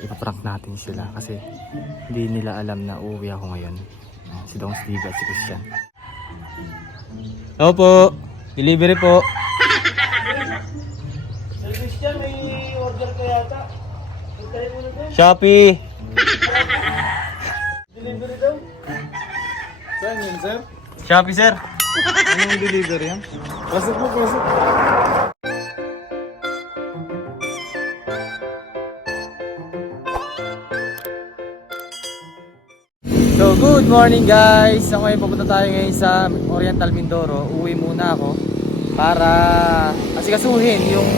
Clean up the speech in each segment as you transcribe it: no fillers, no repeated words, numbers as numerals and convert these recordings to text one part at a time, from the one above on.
ipaprank natin sila kasi hindi nila alam na uuwi ako ngayon. Si Dong Steve at si Christian. Hello po, delivery po. Sir Christian, may order ka yata. Hintayin mo na din. Shopee. Delivery daw. Saan yun, sir? Shopee, sir. Anong delivery yan? Pasok mo, pasok. So good morning guys. So ngayon pupunta tayo ngayon sa Oriental Mindoro. Uwi muna ako para asikasuhin yung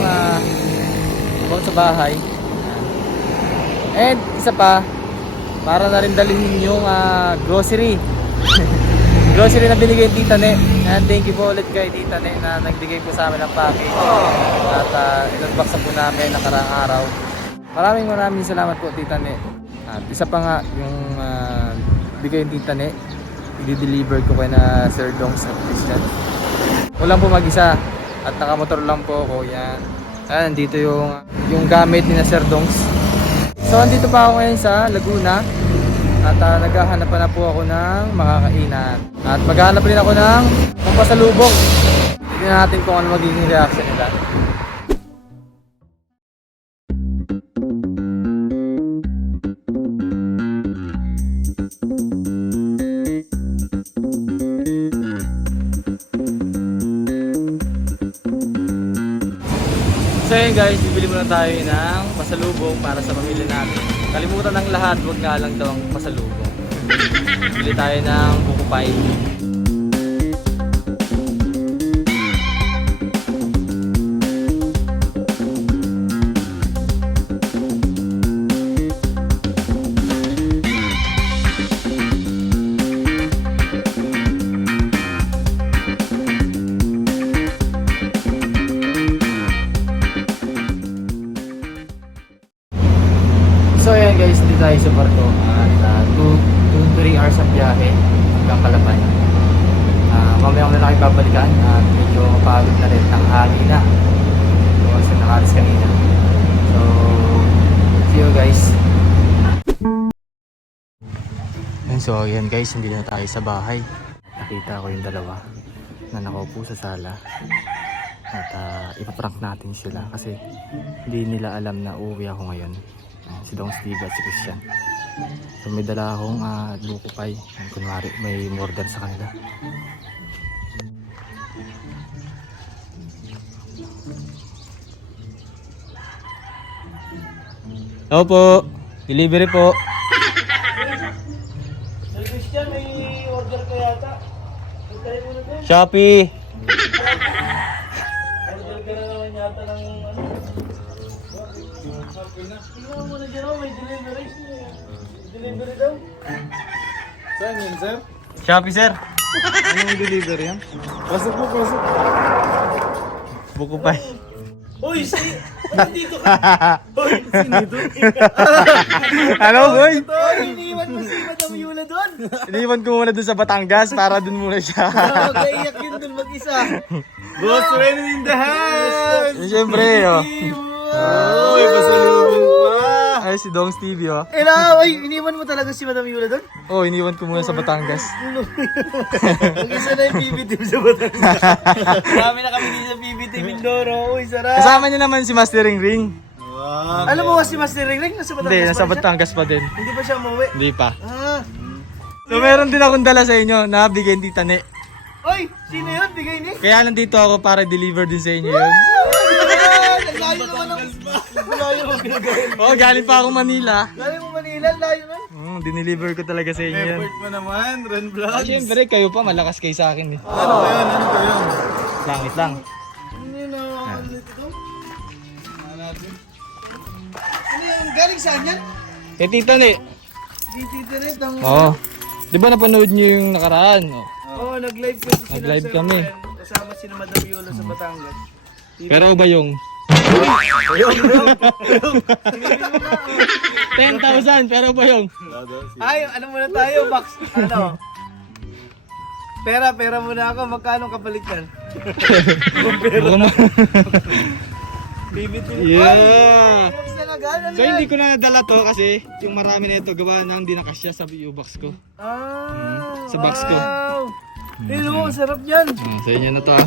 about sa bahay. And isa pa, para na rin dalhin yung grocery. Grocery na binigay ni Tita Ne. And thank you po ulit kay Tita Ne na nagbigay po sa amin ng package. At in-unbox po namin nakaraang araw. Maraming salamat po Tita Ne. At isa pa nga yung bigay ni Tita Ne, i-deliver ko kay na Sir Dong sa Christian. Walang po mag-isa at nakamotor lang po ako. Yan. Ayan, nandito yung gamit ni na Sir Dongs. So andito pa ako ngayon sa Laguna at naghahanap pa na po ako ng makakainan. At maghahanap rin ako ng pampasalubong. Tignan natin kung ano magiging reaction nila. So yun guys, bibili muna tayo ng pasalubong para sa pamilya natin. Kalimutan ng lahat, wag nga lang daw ang pasalubong. Bibili tayo ng buko pie. So ayan guys, dito tayo sa Barco at 2-3 hours ang biyahe hanggang Calapan. Mamaya ko na lang kayo babalikan at medyo mapagod na rin, tanghali na kasi nakalis kanina. So see you guys. So ayan guys, hindi na tayo sa bahay. Nakita ko yung dalawa na nakaupo sa sala at ipaprank natin sila kasi hindi nila alam na uuwi ako ngayon. Si Dong Steve at si Christian. So may dala akong buko pie. Kunwari may order sa kanila. Hello po, delivery po. Sir Christian, may order ka yata. Hintayin mo na din. Shopee. Order ka na naman yata ng ano. Tingnan mo na dyan, may delivery. Delivery daw. Saan yun, sir? Shopee, sir. Anong delivery yan? Pasok mo, pasok. Buko pie. Uy, dito ka. Uy, sinito. Ano, boy? Uy, iniwan mo si Madam Yula doon. Iniwan ko muna dun sa Batangas para dun muna siya. Kaiyak yun doon mag-isa. Boss Ren in the house! Siyempre, oh. Uy, pasalubong pa! Ay, si Dong Steve, oh. Ay, iniwan mo talaga si Madam Yula doon? Oh, iniwan ko muna sa Batangas. Mag-isa na yung PB team sa Batangas. Marami na kami din sa PB team Mindoro. Uy, sarap. Kasama niya naman si Master Ring Ring. Wow! Alam mo ba si Master Ring Ring? Nasa Batangas Hindi, nasa pa rin siya? Batangas pa din. Hindi ba siya umuwi? Hindi pa. Ah. So, meron din akong dala sa inyo na bigay ni Tita Ne. Oy, sino yun? Bigay ni? Kaya nandito ako para deliver din sa inyo yun. Layo naman ang... Layo mo binigay. Oh, galing pa akong Manila. Layo mo Manila, layo na. Dineliver ko talaga sa inyo yun. Effort mo naman, Ren Vlogs. Siyempre, kayo pa, malakas kayo sa akin eh. Ano ba yun? Ano ba yun? Langit lang. Ano yun ang ito? Ano yun? Galing saan yan? Kay Tita Ne. Internet ang... Oo. Di ba napanood nyo yung nakaraan? Oh. Oo, nag-live kasi sila. Nag-live Sir kami. Ren, kasama si Madam Yula sa Batangas. Pero ba yung 10,000? Pero ba yung Ay, ano muna tayo, box, ano? Pera muna ako, magkano kapalit yan? Buko mo. PBT. Yeah! Next na agad, ano So yan? hindi ko na nadala to kasi yung marami na ito gawa nang di nakasya sa U-box ko. Sa box ko. Wow! Hello, sarap yan. Sa inyo na to ah.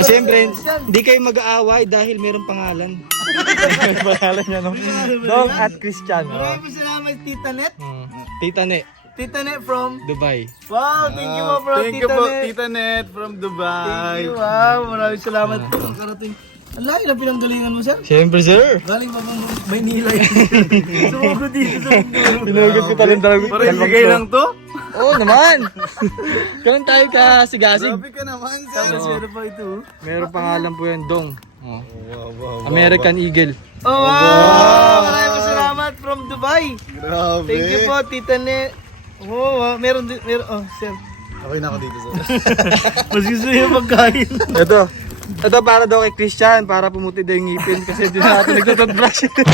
Siyempre, hindi kayo mag-aaway dahil mayroong pangalan. Pangalan niya no? Dong at Christian. Maraming po salamat, Tita Net. Tita Ne, Tita Net from... Dubai. Wow, thank you po from Thank you Tita po, Net. Tita Net from Thank Dubai. you, wow. Maraming salamat po. Karating. Ang laki lang pinanggalingan mo, sir. Siyempre sir. Galing pa bang Maynila yan. Sumugod dito sa Mindoro. Pinugod ko talagang Para ibigay lang to? Oo naman. Ganun tayo kasigasig. Grabe ka naman, sir. Tapos meron pa ito. Meron pangalan po yan, Dong. Oh. Wow. American Eagle. Oh, wow! Maraming po salamat from Dubai. Grabe. Thank you po, Tita Net. Oh, wow. Meron, oh, sir. Okay na ako dito, sir. Mas gusto niya magkain. Ito para daw kay Christian, para pumuti daw yung ngipin kasi di na natin nagtututbrush. Thank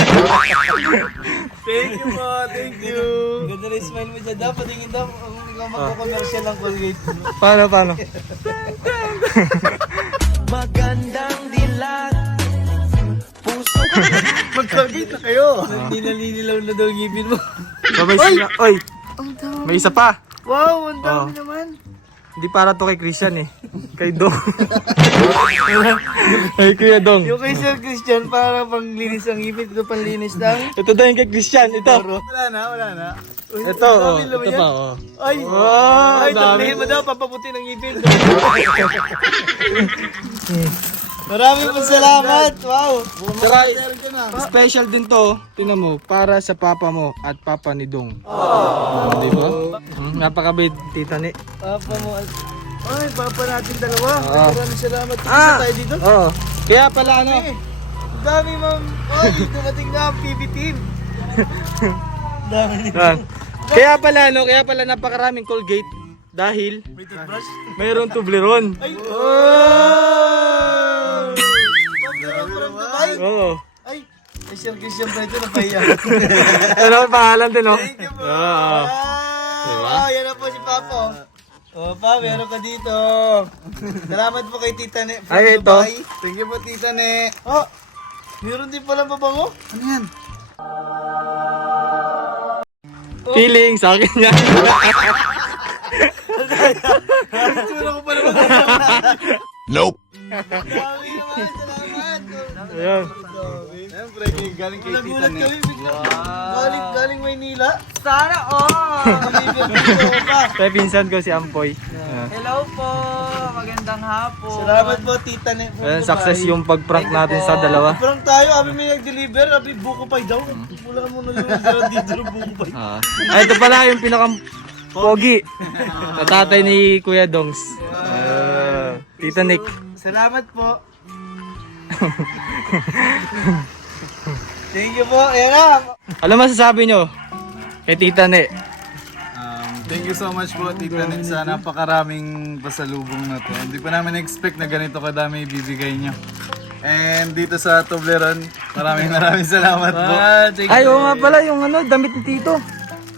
you po, thank you. Ganda na yung smile mo dyan. Dapat tingin daw, ikaw magko-commercial ng Colgate. Paano? Magandang dilat. Puso. Mag-Colgate na kayo. Hindi nalinilaw na daw yung ngipin mo. Sabay sila. Oy, Ang dami. may isa pa. Wow, ang dami naman. Hindi para to kay Christian eh. Kay Dong. Kay Kuya Dong. Yung kay Sir Christian, para panglinis ang ngipin. Ito panlinis ng... Ito daw yung kay Christian. Ito. Wala na. Uy, Ito, ang oh. dami naman Ito yan. pa, oh. Ay, Wow, ay, dami. tablihin mo daw, papaputi ng ngipin. Maraming po salamat. Wow. Saka, special din to, tinan mo, para sa papa mo at papa ni Dong. Di ba? Napakabait, Tita Ne. Papa mo. Ay, papa natin dalawa. Ah. Maraming salamat. Isa tayo dito. Oo. Kaya pala ano, Ang dami, ma'am. Ay, dumating na ang PB team. Dami nito. kaya pala napakaraming Colgate dahil May toothbrush? mayroong Toblerone. Ay! Oh! From Dubai? Oo. Ay! Ay, Sir Christian pa ito, napahiya. Ano ang pangalan din, no? Thank you po. Oo. Diba? Oh, yan na po si Papo. Oh, pa, meron ka dito. Salamat po kay Tita Ne from Ay, ito. Dubai. Thank you po, Tita Net. Oh, meron din palang babango. Ano yan? Feeling sa akin yan. Tsura ko pa naman. Nope. Dami naman, salamat. Ayan. Siyempre, galing kay Tita Nagulat Net. kami bigla. Galing Maynila. Sana all! Kaya pinsan ko si Ampoy. Hello po! Magandang hapon! Salamat po, Tita Ne from Ayan, Dubai. success yung pag-prank natin sa dalawa. Parang tayo, abi may nag-deliver, abi buko pay daw. Wala mo na yung dito ng buko pay. Ay, ito pala yung pinakang pogi na tatay ni Kuya Dongs. Tita Nick. Salamat po. Thank you po. Ayan na. Ano masasabi nyo kay Tita Ne? Thank you so much po, Tita Net, sa napakaraming pasalubong na to. Hindi pa namin expect na ganito kadami ibibigay niyo. And dito sa Toblerone, maraming salamat po. Ay, oo nga pala yung ano, damit ni Tito.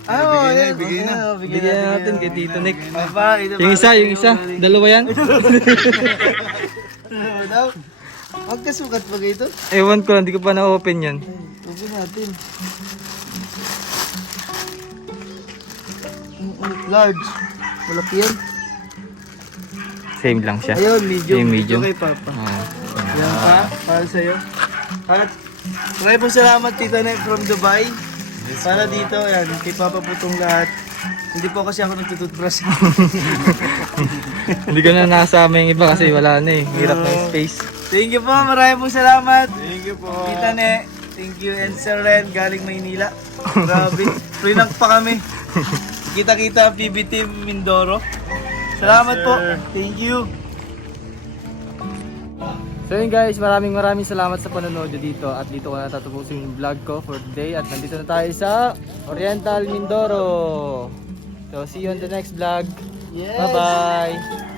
Ibigay na. Bigyan natin kay Tito Nick. Papa, ito Yung isa. Dalawa yan. daw. Magkasukat ba kayo ito? Ewan ko, hindi ko pa na-open yan. Open natin. Large. Malaki yan. Same lang siya. Ayun, medium. Yung medium. Ito kay Papa. Ah. Yan pa, para sa'yo. At maraming po salamat, Tita Ne from Dubai. Para dito, yan, kay Papa po itong lahat. Hindi po kasi ako nagtututbrush. Hindi ko na nasama yung iba kasi wala na eh. Hirap ng space. Thank you po, maraming po salamat. Thank you po. Tita Ne, thank you. And Sir Ren, galing Maynila. Grabe, pre-knock pa kami. Kita-kita ang PB Team Mindoro. Salamat po. Thank you. So yun guys, maraming salamat sa panonood nyo dito. At dito ko na tatapusin yung vlog ko for today. At nandito na tayo sa Oriental Mindoro. So see you on the next vlog. Yes. Bye bye.